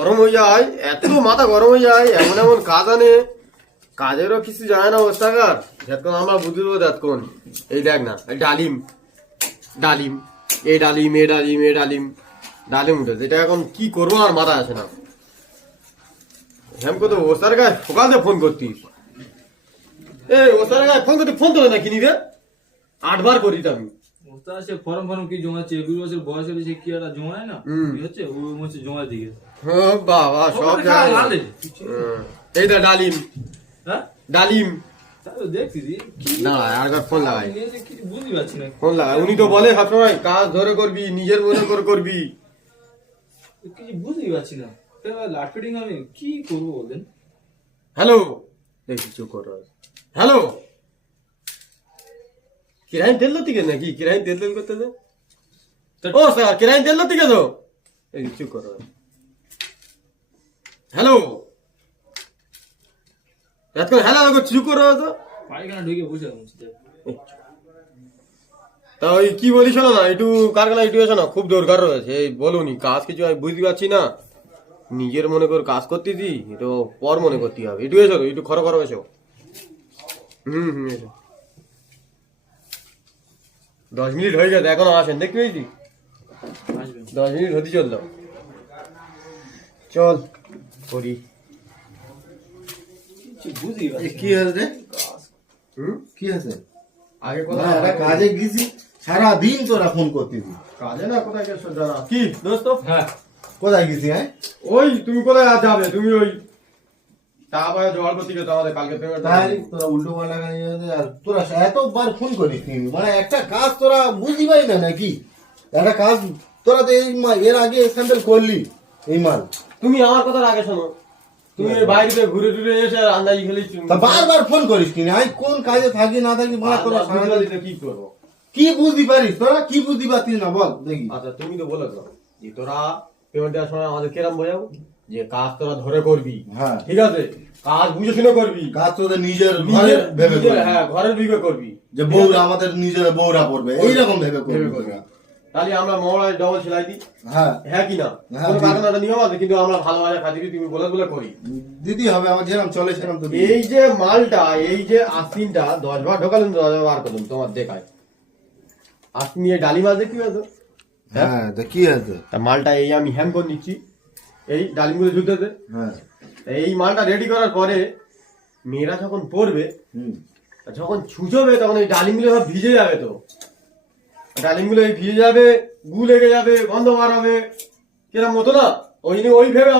গরম হয়ে যায়, এত মাথা গরম হয়ে যায়, এমন এমন কাজ আনে, কাজেরও কিছু যায় না অবস্থাকার। যতক্ষণ আমরা বুঝতে পারবো ততক্ষণ এই দেখ না, ডালিম ডালিম এই ডালিম এ ডালিম এ ডালিম ডালিম উঠেছে। এটা এখন কি করবো আর মাথা আসে না। হেমকো তো ওস্তার গায়ে সকালে ফোন করতিস, এই ওস্তার গায়ে ফোন করতে ফোন তো না কিনি রে, 8 বার করি আমি। ওস্তাদ সে ফর্ম ফর্ম কি জমাচ্ছে, 20 বছর বয়স হলে সে কি আর জমায় না, কি হচ্ছে ও মনে জমা দিয়ে হ্যাঁ বাবা সব জায়গায়। এই দা ডালিম, হ্যাঁ ডালিম তাহলে দেখছি না আরেকবার ফোন লাগাই, কিছু বুঝতে পারছি না। ফোন লাগাই। উনি তো বলে সবসময় কাজ ধরে করবি, নিজের মনে করে করবি। কিছু বুঝতে পারছি না, লাটফিটিং আমি কি করবো বলেন। হ্যালো, দেখি চুপ কর। হ্যালো, কিরাইন তেল লতি কে নাকি, কিরাইন তেল তেল করতে দে। ও স্যার কিরাইন তেল লতি কে তো, এই চুপ কর। হ্যালো, এত হ্যালো চুপ করো তো। পায়খানা ঢুকে বসে আছে। তা ওই কি বলিস না, একটু কারখানা একটু এসো না, খুব দরকার রয়েছে। এই বলুনি কাজ কিছু আমি বুঝতে পারছি না, নিজের মনে করে কাজ করতেছি, এটা পর মনে করতে হবে। একটু এসো, একটু খরো খরো এসো। এসো। 10 মিনিট হয়ে গেছে, এখনো আসেন, দেখতে পেয়েছি। 10 মিনিট হতে চললো, চল করি। বুঝতে পারছি কি হয়েছে? কি হয়েছে? আগে না, একটা কাজে গেছি, সারাদিন তোরা ফোন করতেছি। কাজে না, কোথায় গেছো দাঁড়া। কি দোস্ত? হ্যাঁ কোথায় গেছি? হ্যাঁ, ওই তুমি কোথায় যাবে, তুমি ওই টাকা পয়সা জোগাড় করতে গেছো, আমাদের কালকে পেমেন্ট। তাই তোরা উল্টো পাল্টা আর তোরা এতবার ফোন করিস নি। মানে একটা কাজ তোরা বুঝতে পারি না নাকি? একটা কাজ তোরা তো এর আগে স্যান্ডেল করলি এই মাল। তুমি আমার কথা আগে শোনো, তুমি ওই বাইরে ঘুরে টুরে এসে আন্দাজি খেলিস। তা বারবার ফোন করিস নি। আমি কোন কাজে থাকি না থাকি মানে তোরা কি করবো? কি বুঝতে পারিস? তোরা কি বুঝতে পারছিস না বল দেখি। আচ্ছা তুমি তো বলেছো যে তোরা পেমেন্ট দেওয়ার সময় আমাদের কেরাম বোঝাও যে কাজ তোরা ধরে করবি। হ্যাঁ ঠিক আছে, কাজ বুঝে শুনে করবি, কাজ তোদের নিজের ঘরের ভেবে করবি। হ্যাঁ ঘরের বিবে করবি, যে বউরা আমাদের নিজের বউরা পড়বে এইরকম ভেবে করবি। তাহলে আমরা মহড়ায় ডবল সেলাই দিই। হ্যাঁ হ্যাঁ কি না, হ্যাঁ, কোনো কারখানাটা নিয়ম আছে, কিন্তু আমরা ভালোভাবে খাতির তুমি বলে বলে করি। দিদি হবে আমার যেরকম চলে সেরকম তো দিদি। এই যে মালটা, এই যে আস্তিনটা 10 বার ঢোকালেন, 10 বার করলাম, তোমার দেখায় আস্তিন নিয়ে ডালি মাছ দেখতে পাচ্ছ। হ্যাঁ তো কি আছে? তা মালটা এই আমি হ্যাম করে নিচ্ছি, এই ডালিমগুলো ঝুলতেছে। হ্যাঁ এই মালটা রেডি করার পরে মেয়েরা যখন পড়বে, যখন ছুঁচবে, তখন এই ডালিমগুলো সব ভিজে যাবে। তো ডালিমগুলো এই ভিজে যাবে, গু লেগে যাবে, গন্ধ বার হবে, কিরম মতো না, ওই ভেবে